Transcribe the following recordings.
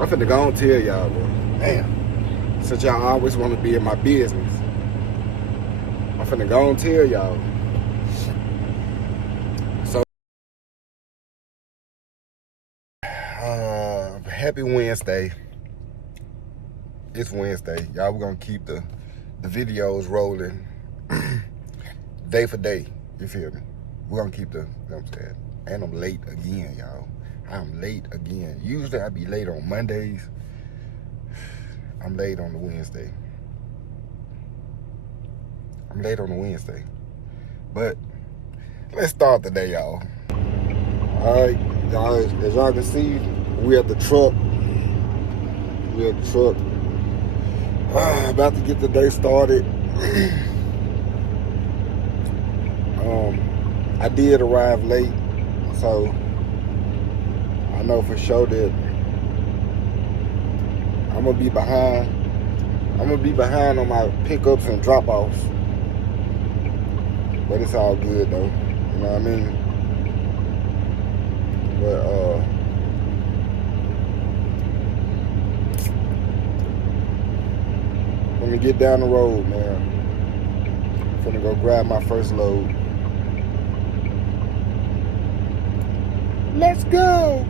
I'm finna go and tell y'all, bro. Damn. Since y'all always want to be in my business, I'm finna go and tell y'all. So, happy Wednesday. It's Wednesday. Y'all, we're gonna keep the videos rolling day for day. You feel me? We're gonna keep the, you know what I'm saying? And I'm late again, y'all. I'm late again. Usually I be late on Mondays. I'm late on the Wednesday. I'm late on the Wednesday. But let's start the day, y'all. Alright, y'all, as y'all can see, we at the truck. We at the truck. About to get the day started. I did arrive late, so I know for sure that I'm gonna be behind. I'm gonna be behind on my pickups and drop-offs. But it's all good though. You know what I mean? But let me get down the road, man. I'm finna go grab my first load. Let's go!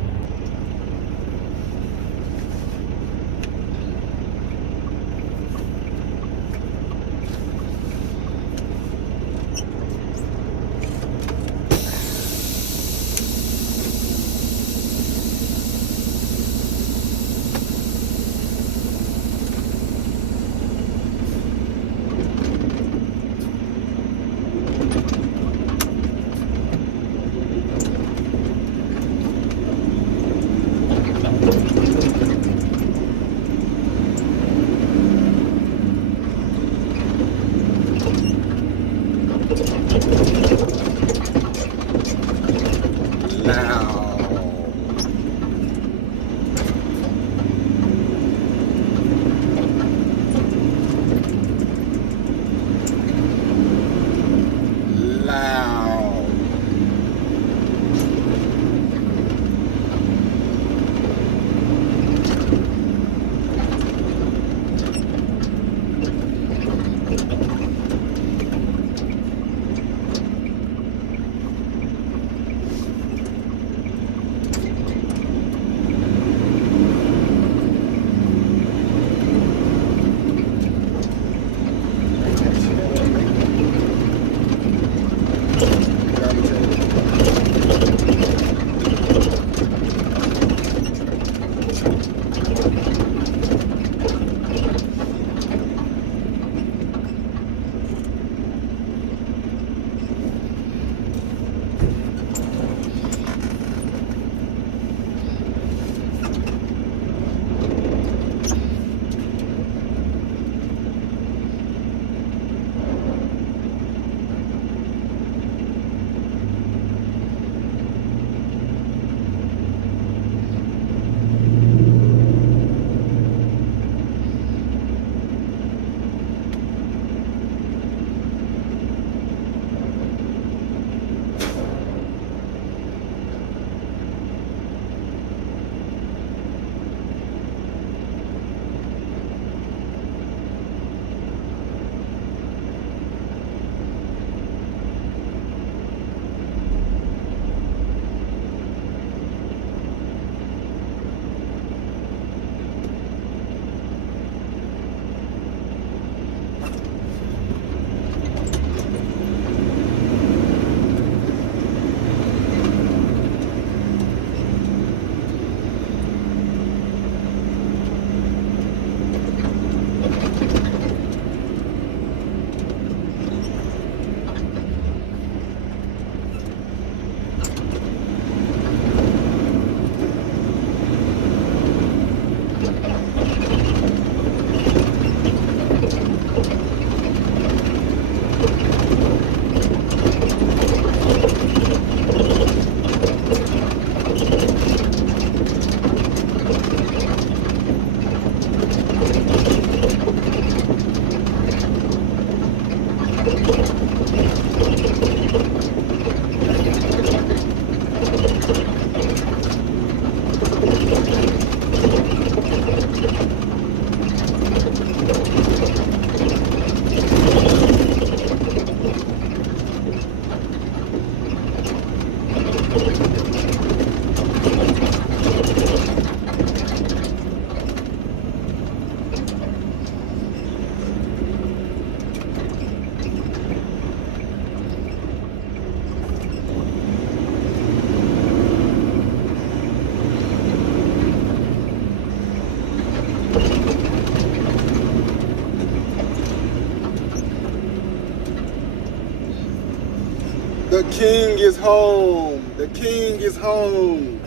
king is home. The king is home.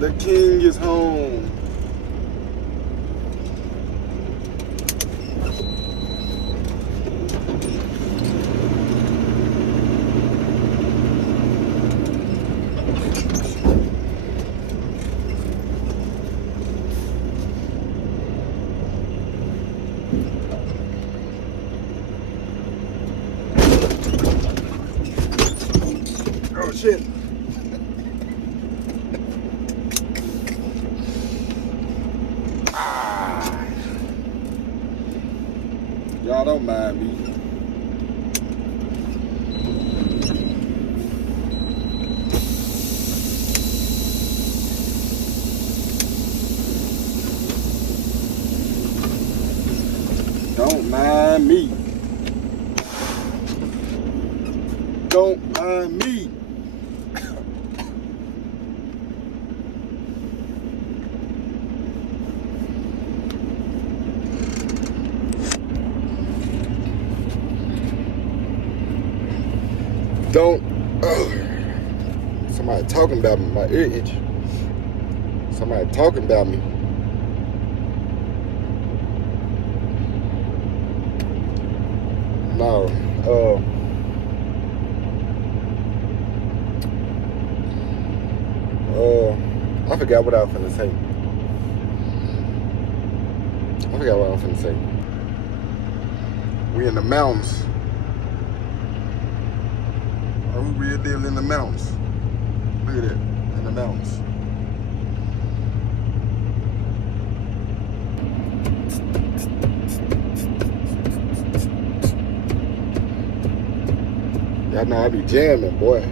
The king is home. Oh shit. Y'all don't mind me. Don't mind me. Don't mind me. Don't. Somebody talking about me. My ear itch. Somebody talking about me. No. I forgot what I was finna say. We in the mountains. Are we real deal in the mountains? Look at that, in the mountains. Y'all know I be jamming, boy.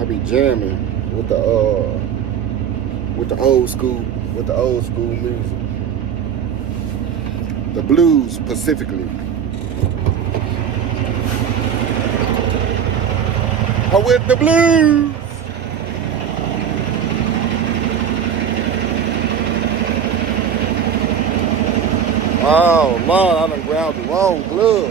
I be jamming with the old school music. The blues specifically. I'm with the blues. Oh Lord, I done grabbed the wrong glove.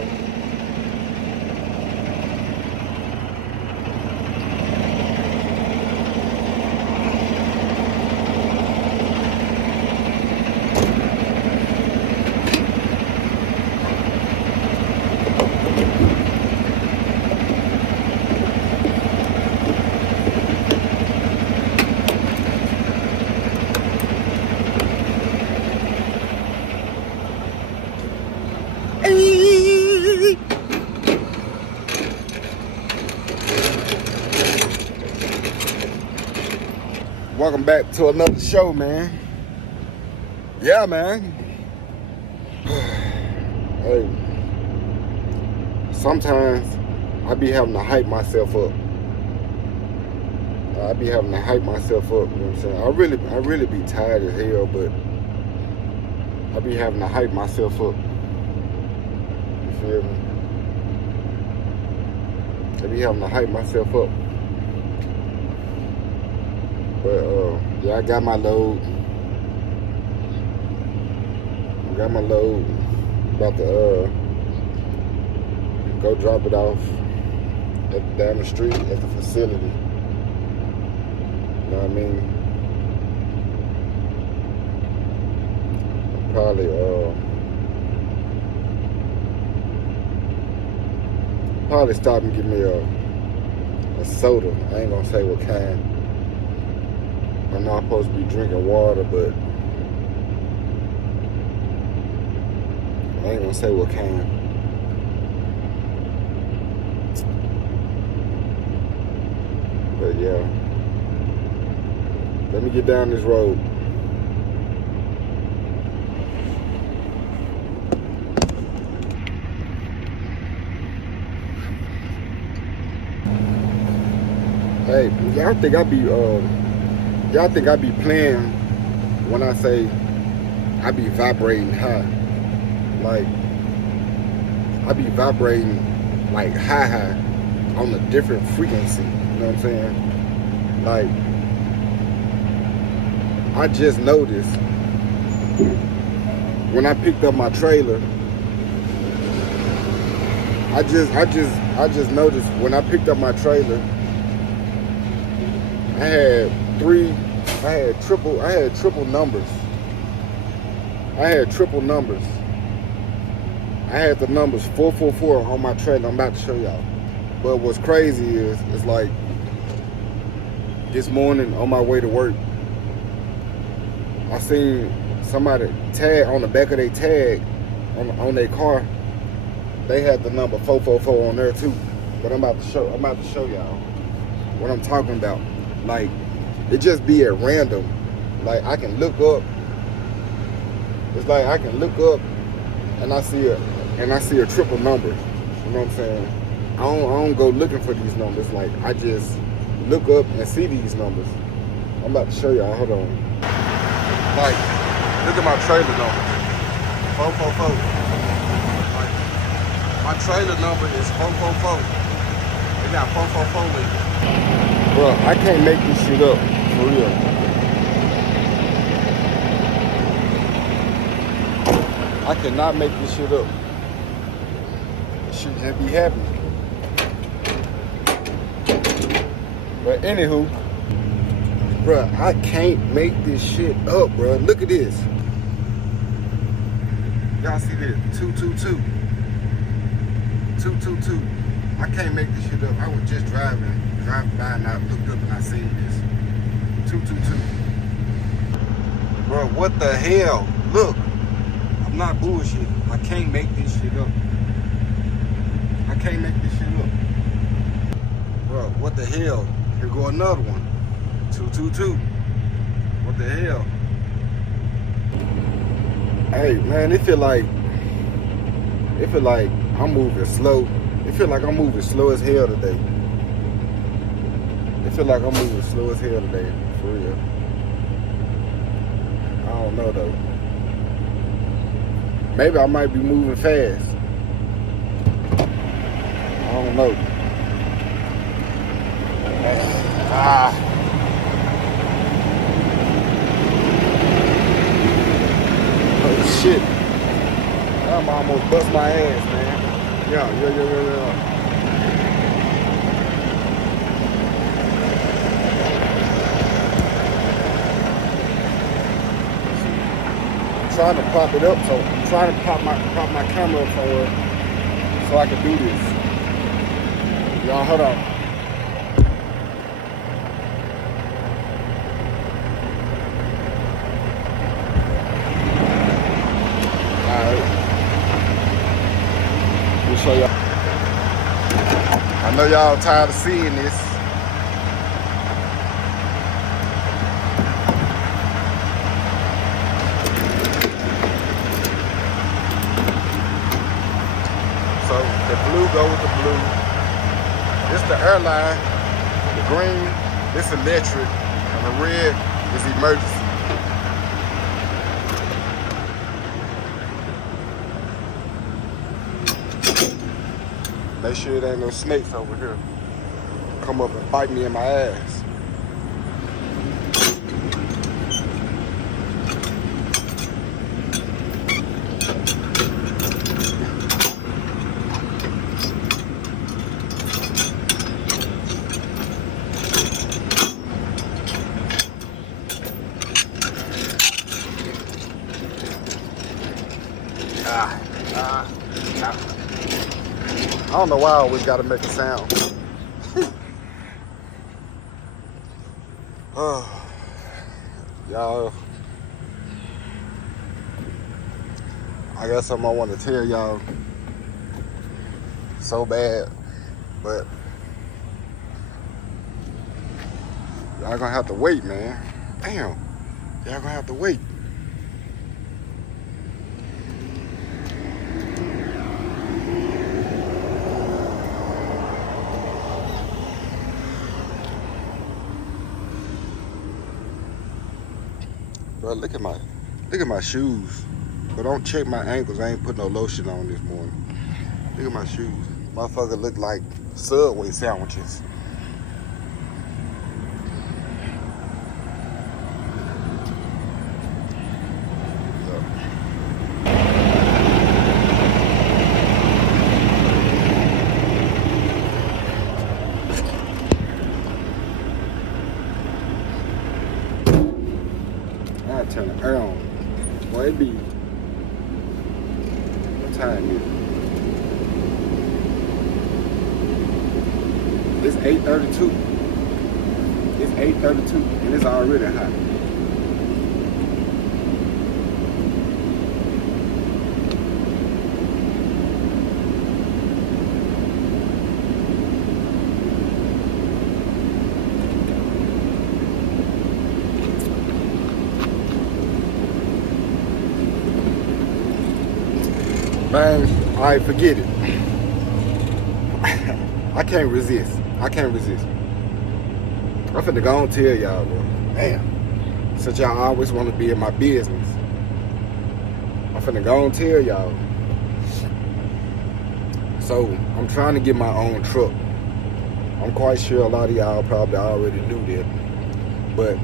Welcome back to another show, man. Yeah, man. Hey, sometimes I be having to hype myself up. You know what I'm saying? I really be tired as hell, but I be having to hype myself up. You feel me? I be having to hype myself up. But yeah, I got my load. About to go drop it off down the street at the facility. You know what I mean? Probably stop and get me a soda. I ain't gonna say what kind. I know I'm supposed to be drinking water, but I ain't gonna say what kind. But yeah, let me get down this road. Hey, y'all think I be playing when I say I be vibrating high? Like, I be vibrating like high on a different frequency. You know what I'm saying? Like, I just noticed when I picked up my trailer. I just noticed when I picked up my trailer, I had triple numbers. I had the numbers 444 on my trailer. I'm about to show y'all. But what's crazy is, it's like this morning on my way to work, I seen somebody tag on the back of their tag on their car. They had the number 444 on there too. But I'm about to show y'all what I'm talking about. Like, it just be at random. Like, I can look up. It's like I can look up and I see a triple number. You know what I'm saying? I don't go looking for these numbers. Like, I just look up and see these numbers. I'm about to show y'all. Hold on. Like, look at my trailer number. 444. Like, my trailer number is 444. They got 444 with it. Bro, I can't make this shit up. For real. I cannot make this shit up. This shit just be happening. But anywho, bro, I can't make this shit up, bro. Look at this. Y'all see this? 222. 222. I can't make this shit up. I was just driving by and I looked up and I seen this. 222. Bro, what the hell? Look. I'm not bullshit. I can't make this shit up. I can't make this shit up. Bro, what the hell? Here go another one. 222. What the hell? Hey, man, it feel like I'm moving slow. It feel like I'm moving slow as hell today. It feel like I'm moving slow as hell today, for real. I don't know though. Maybe I might be moving fast. I don't know. Oh shit. I'm almost bust my ass, man. Yeah. Trying to prop it up, so I'm trying to prop my camera up somewhere so I can do this. Y'all, hold on. Alright. Let me show y'all. I know y'all tired of seeing this. So the blue go with the blue. This the airline. The green, this electric. And the red is emergency. Make sure it ain't no snakes over here. Come up and bite me in my ass. I don't know why I always gotta make a sound. Y'all, I got something I want to tell y'all so bad, but y'all gonna have to wait, man. Damn, y'all gonna have to wait. Bro, look at my shoes. But don't check my ankles. I ain't put no lotion on this morning. Look at my shoes. Motherfucker look like Subway sandwiches. Turn the air on. Boy, it be. What time is it? It's 8:32. It's 8:32 and it's already hot. Man, alright, forget it. I can't resist. I'm finna go and tell y'all, bro. Damn. Since y'all always want to be in my business, I'm finna go and tell y'all. So, I'm trying to get my own truck. I'm quite sure a lot of y'all probably already knew that. But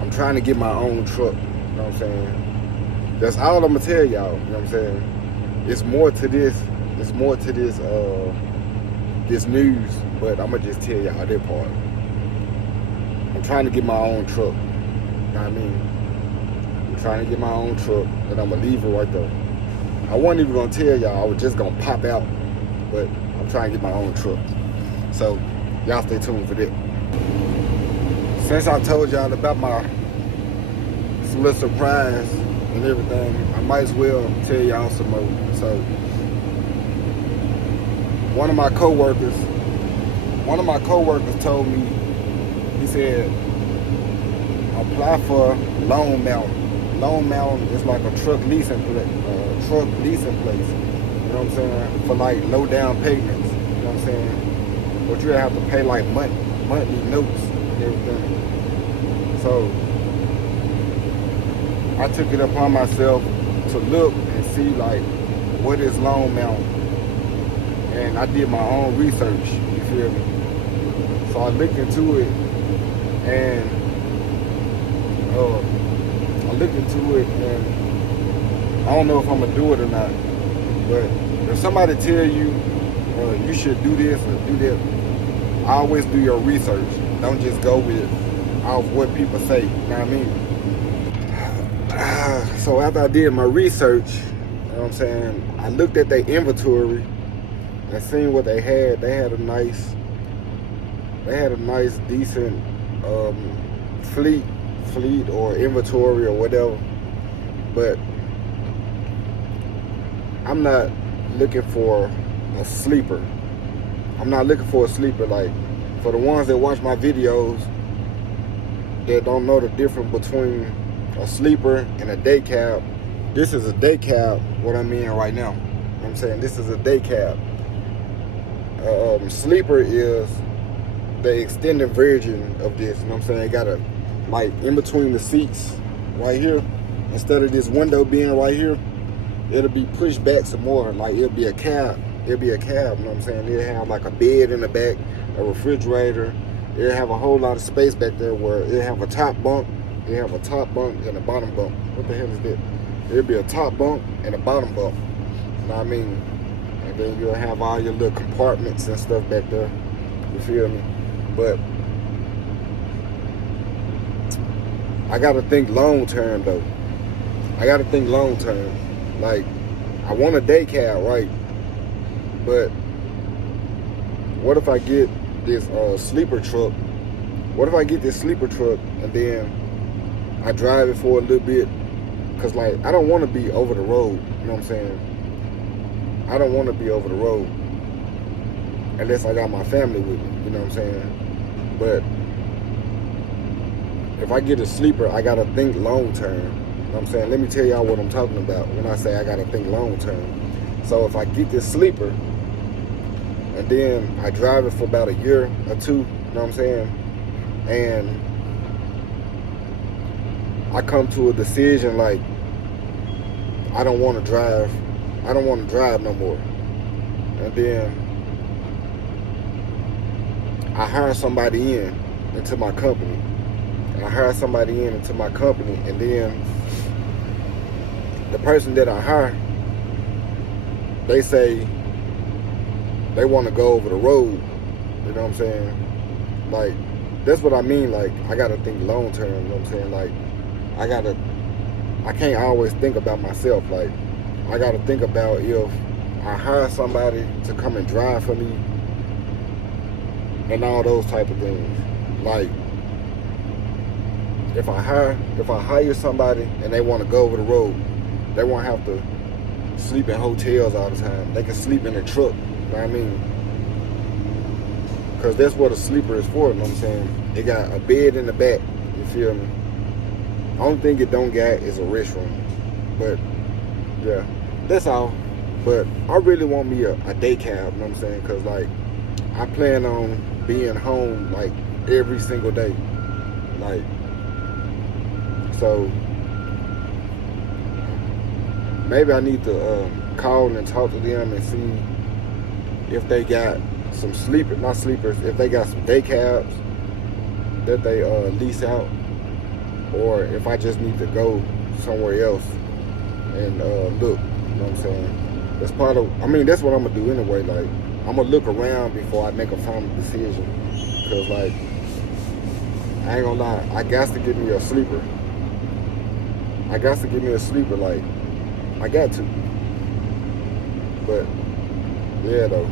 I'm trying to get my own truck. You know what I'm saying? That's all I'm gonna tell y'all. You know what I'm saying? It's more to this. It's more to this. This news. But I'm gonna just tell y'all that part. I'm trying to get my own truck. You know what I mean? I'm trying to get my own truck, and I'm gonna leave it right there. I wasn't even gonna tell y'all. I was just gonna pop out, but I'm trying to get my own truck. So y'all stay tuned for that. Since I told y'all about my little surprise and everything, I might as well tell y'all some more. So, one of my coworkers told me, he said, apply for Lone Mountain. Lone Mountain is like a truck leasing place. You know what I'm saying? For like low down payments. You know what I'm saying? But you have to pay like monthly notes and everything. So I took it upon myself to look and see like what is Lone Mountain. And I did my own research, you feel me? So I looked into it and I don't know if I'm gonna do it or not. But if somebody tell you you should do this or do that, always do your research. Don't just go with off what people say, you know what I mean? So after I did my research, you know what I'm saying, I looked at their inventory and seen what they had. They had a nice, decent fleet or inventory or whatever. But I'm not looking for a sleeper. Like, for the ones that watch my videos that don't know the difference between a sleeper and a day cab, this is a day cab, what I'm in right now. You know what I'm saying? This is a day cab. Sleeper is the extended version of this. You know what I'm saying? It got a, like, in between the seats right here, instead of this window being right here, it'll be pushed back some more. Like, it'll be a cab, you know what I'm saying? It'll have like a bed in the back, a refrigerator. It'll have a whole lot of space back there where it'll have a top bunk. It'll have a top bunk and a bottom bunk. What the hell is that? It'll be a top bunk and a bottom bunk. You know what I mean? And then you'll have all your little compartments and stuff back there. You feel me? But I gotta think long term though. Like, I want a day cab, right? But what if I get this sleeper truck? What if I get this sleeper truck and then I drive it for a little bit? Cause like, I don't want to be over the road. You know what I'm saying? I don't want to be over the road unless I got my family with me. You know what I'm saying? But if I get a sleeper, I gotta think long term. You know what I'm saying? Let me tell y'all what I'm talking about when I say I gotta think long term. So if I get this sleeper and then I drive it for about a year or two, you know what I'm saying? And I come to a decision like, I don't want to drive no more. And then I hire somebody into my company. And then the person that I hire, they say they want to go over the road. You know what I'm saying? Like, that's what I mean. Like, I got to think long term. You know what I'm saying? Like, I got to I can't always think about myself. Like, I got to think about if I hire somebody to come and drive for me and all those type of things. Like, if I hire somebody and they want to go over the road, they won't have to sleep in hotels all the time. They can sleep in a truck. You know what I mean? Because that's what a sleeper is for. You know what I'm saying? It got a bed in the back. You feel me? Only thing it don't got is a restroom. But yeah, that's all. But I really want me a day cab. You know what I'm saying? Because like, I plan on being home like every single day. Like, so maybe I need to call and talk to them and see if they got some not sleepers, if they got some day cabs that they lease out, or if I just need to go somewhere else and look. You know what I'm saying? That's part of, I mean, that's what I'm gonna do anyway. Like, I'm gonna look around before I make a final decision. Cause like, I ain't gonna lie, I got to get me a sleeper. Like, I got to. But yeah, though.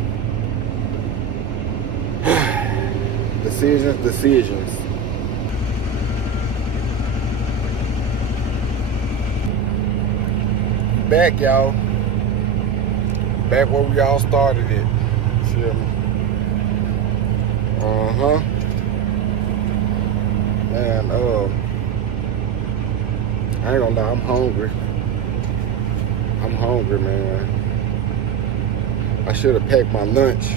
Decisions. Back, y'all. Back where we all started it. Feel me? Man, I ain't gonna lie, I'm hungry. Man. I should have packed my lunch.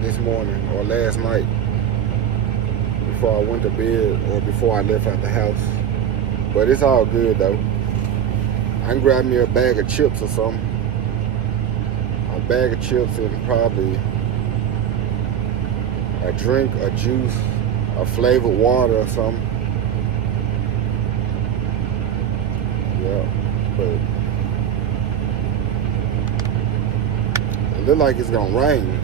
This morning or last night before I went to bed or before I left out the house. But it's all good though. I can grab me a bag of chips or something. A bag of chips and probably a drink, a juice, a flavored water or something. Yeah, but it look like it's gonna rain.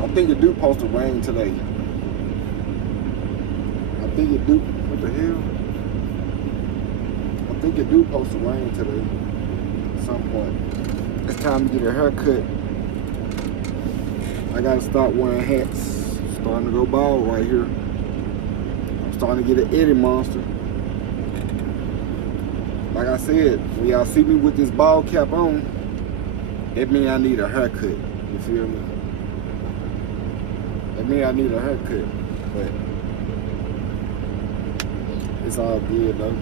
I think it do supposed to rain today. What the hell? I think it do supposed to rain today at some point. It's time to get a haircut. I gotta stop wearing hats. Starting to go bald right here. I'm starting to get an Eddie monster. Like I said, when y'all see me with this bald cap on, that means I need a haircut. You feel me? That means I need a haircut. But it's all good though.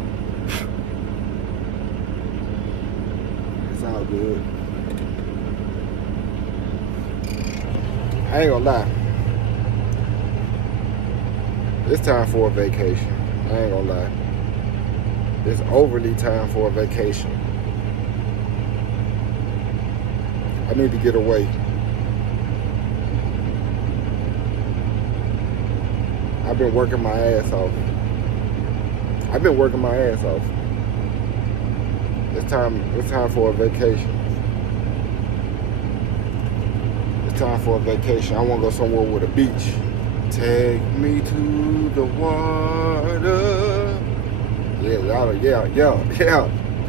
It's all good. I ain't gonna lie. It's time for a vacation. I ain't gonna lie. It's overly time for a vacation. I need to get away. I've been working my ass off. It's time for a vacation. I want to go somewhere with a beach. Take me to the water. Yeah.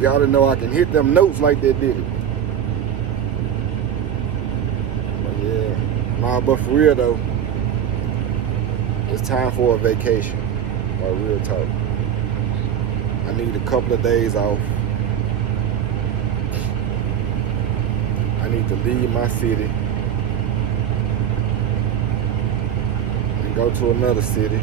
Y'all didn't know I can hit them notes like that, did it? But yeah. Nah, but for real though, it's time for a vacation. Like, real talk. I need a couple of days off. I need to leave my city and go to another city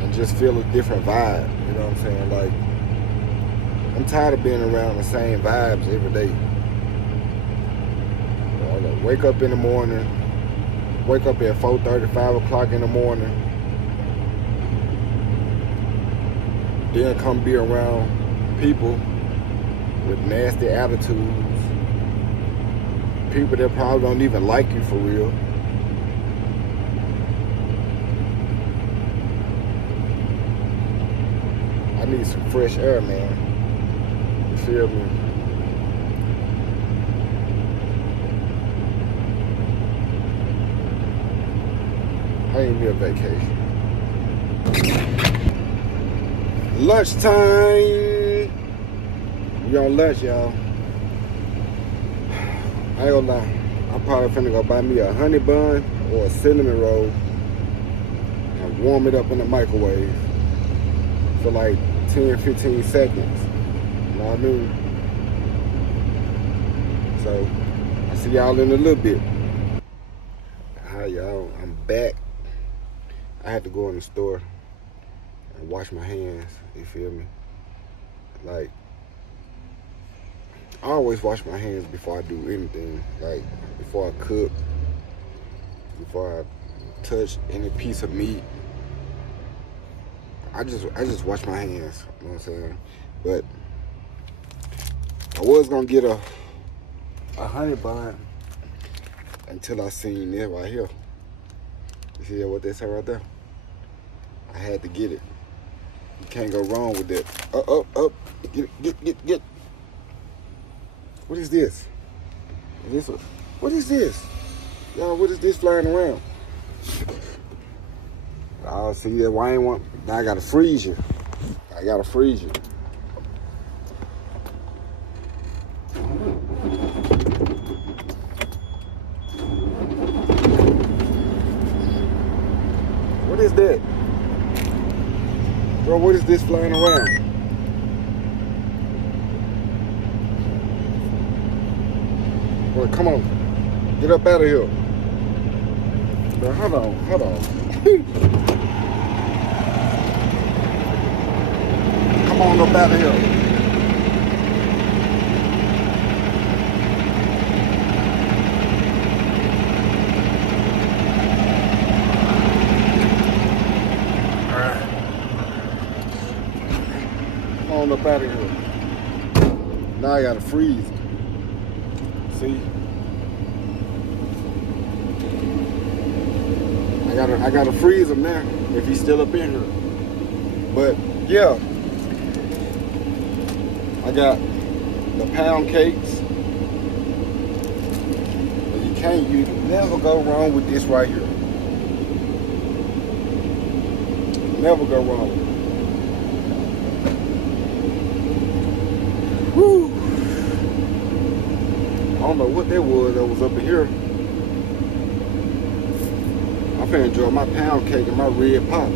and just feel a different vibe. You know what I'm saying? Like, I'm tired of being around the same vibes every day. You know, wake up in the morning, wake up at 4:30, 5 o'clock in the morning, then come be around people with nasty attitudes, People that probably don't even like you for real. I need some fresh air, man. You feel me? I need me a vacation. Lunchtime. We on lunch, y'all. I ain't gonna lie. I'm probably finna go buy me a honey bun or a cinnamon roll and warm it up in the microwave for like 10, 15 seconds. You know what I mean? So, I'll see y'all in a little bit. Hi, y'all. I'm back. I had to go in the store and wash my hands. You feel me? Like, I always wash my hands before I do anything. Like, before I cook, before I touch any piece of meat. I just wash my hands. You know what I'm saying? But I was gonna get a honey bun until I seen it right here. You see what they say right there? I had to get it. You can't go wrong with that. Up. Get. What is this? What is this? Y'all, what is this flying around? I'll see that why I ain't want. Now I gotta freeze you. What is that? Bro, what is this flying around? Boy, come on. Get up out of here. Bro, hold on. Come on up out of here. Up out of here. Now I gotta freeze. See? I gotta freeze him now if he's still up in here. But yeah, I got the pound cakes. You never go wrong with this right here. Never go wrong. Woo. I don't know what that was up in here. I'm finna enjoy my pound cake and my red pop.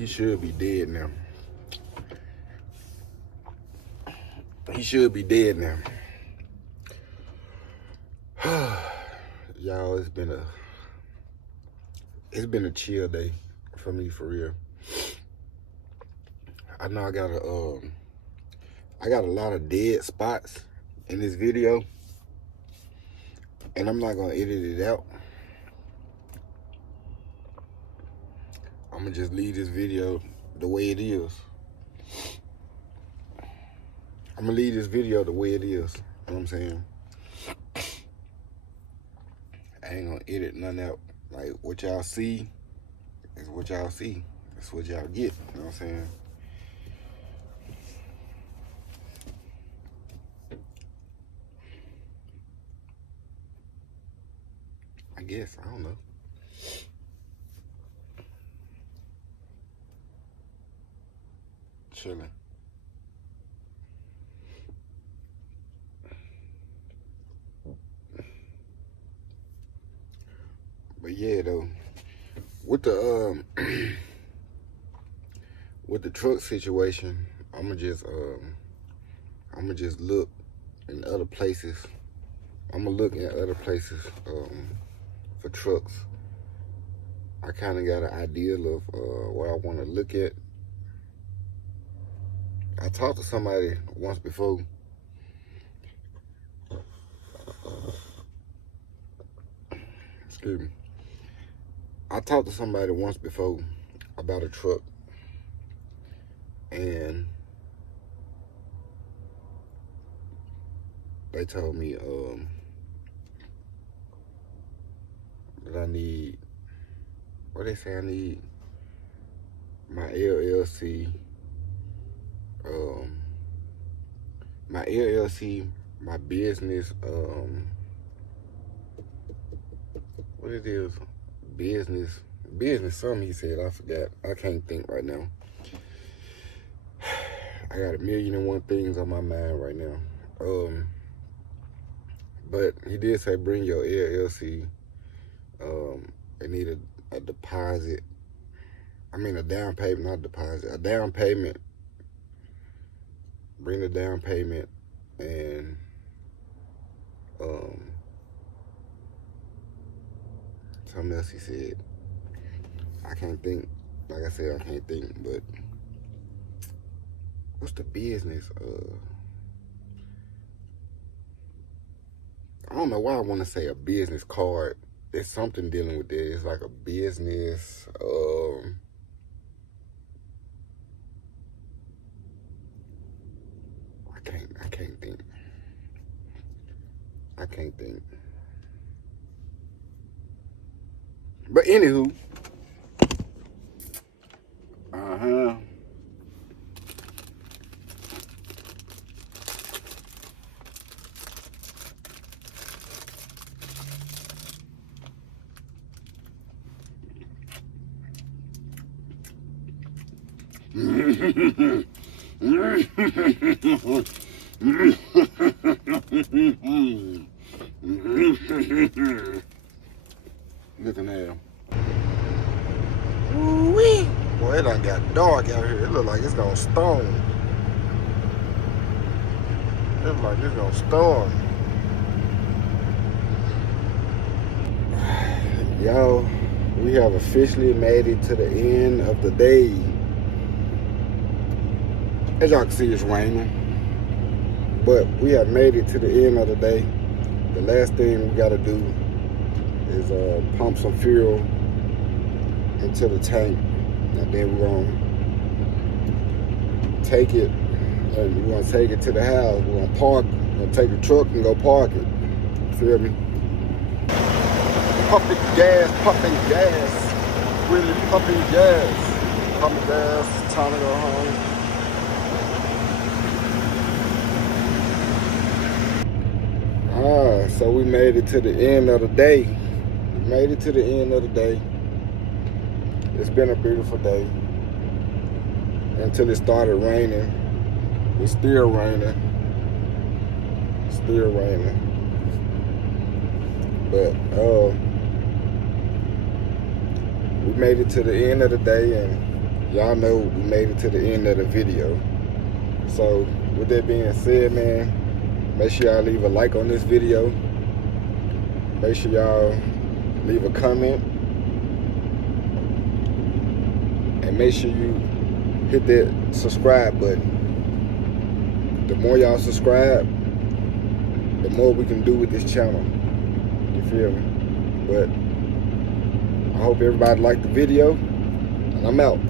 he should be dead now. He should be dead now. Y'all, it's been a chill day for me, for real. I know I got a lot of dead spots in this video, and I'm not gonna edit it out. I'm gonna just leave this video the way it is. I'm gonna leave this video the way it is. You know what I'm saying? I ain't gonna edit nothing out. Like, what y'all see is what y'all see. That's what y'all get. You know what I'm saying? I guess. I don't know. Chilling. But yeah, though, with the with the truck situation, I'ma just look in other places. I'ma look in other places for trucks. I kind of got an idea of what I want to look at. I talked to somebody once before. Excuse me. I talked to somebody once before about a truck, and they told me that I need, what they say I need, my LLC, my business, what it is, business something he said, I forgot. I can't think right now. I got 1,000,001 things on my mind right now. But he did say bring your LLC. They need a deposit. I mean a down payment, not deposit. A down payment. Bring the down payment and something else he said. I can't think. Like I said, I can't think, but what's the business? I don't know why I want to say a business card. There's something dealing with it. It's like a business. I can't think. But anywho, looking at him. Ooh-wee. Boy, it done got dark out here. It look like it's gonna storm. It look like it's gonna storm. Y'all, we have officially made it to the end of the day. As y'all can see, it's raining. But we have made it to the end of the day. The last thing we gotta do is pump some fuel into the tank, and then we're gonna take it to the house. We're gonna park, we're gonna take the truck and go park it. Feel me? Pumping gas, really pumping gas. Pumping gas, time to go home. So we made it to the end of the day. It's been a beautiful day until it started raining. It's still raining. But we made it to the end of the day, and y'all know we made it to the end of the video. So with that being said, man, make sure y'all leave a like on this video. Make sure y'all leave a comment. And make sure you hit that subscribe button. The more y'all subscribe, the more we can do with this channel. You feel me? But I hope everybody liked the video, and I'm out.